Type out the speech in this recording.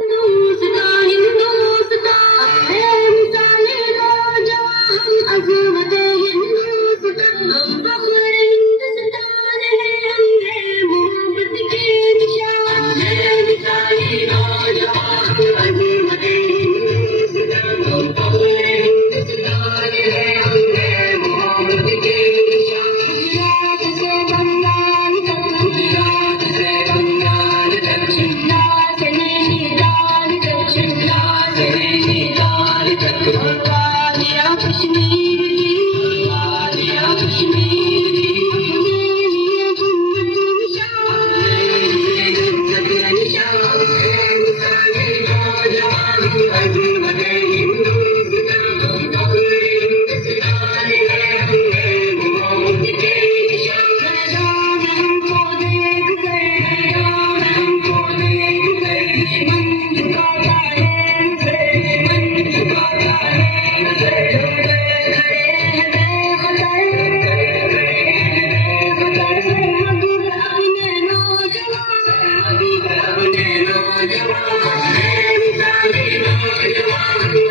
हिंदुस्तान हिंदुस्तान है मिसाले नौजवान हम अज़मत हिंदुस्तान हम फख्र हिंदुस्तान है हम हैं मोहब्बत के निशान है मिसाले नौजवान हम अज़मत हिंदुस्तान हम फख्र हिंदुस्तान है हम हैं मोहब्बत के निशान गुजरात से बंगाल तक गुजरात से बंगाल तक शिमला से नैनीताल तक वादियाँ कश्मीर की वादियाँ कश्मीर की अपने लिए जन्नत निशान अपने लिए जन्नत निशान है मिसाले नौजवान अज़मत हिंदुस्तान हम फख्र हिंदुस्तान है हम हैं मोहब्बत के निशान मैदान हमको देख कर मैदान हमको देख कर दुश्मन झुकाता है नजर दुश्मन झुकाता है नजर जो डर खड़े हैं बेखतर सरहद पर अपने नौजवान सरहद पर अपने नौजवान है मिसाले नौजवान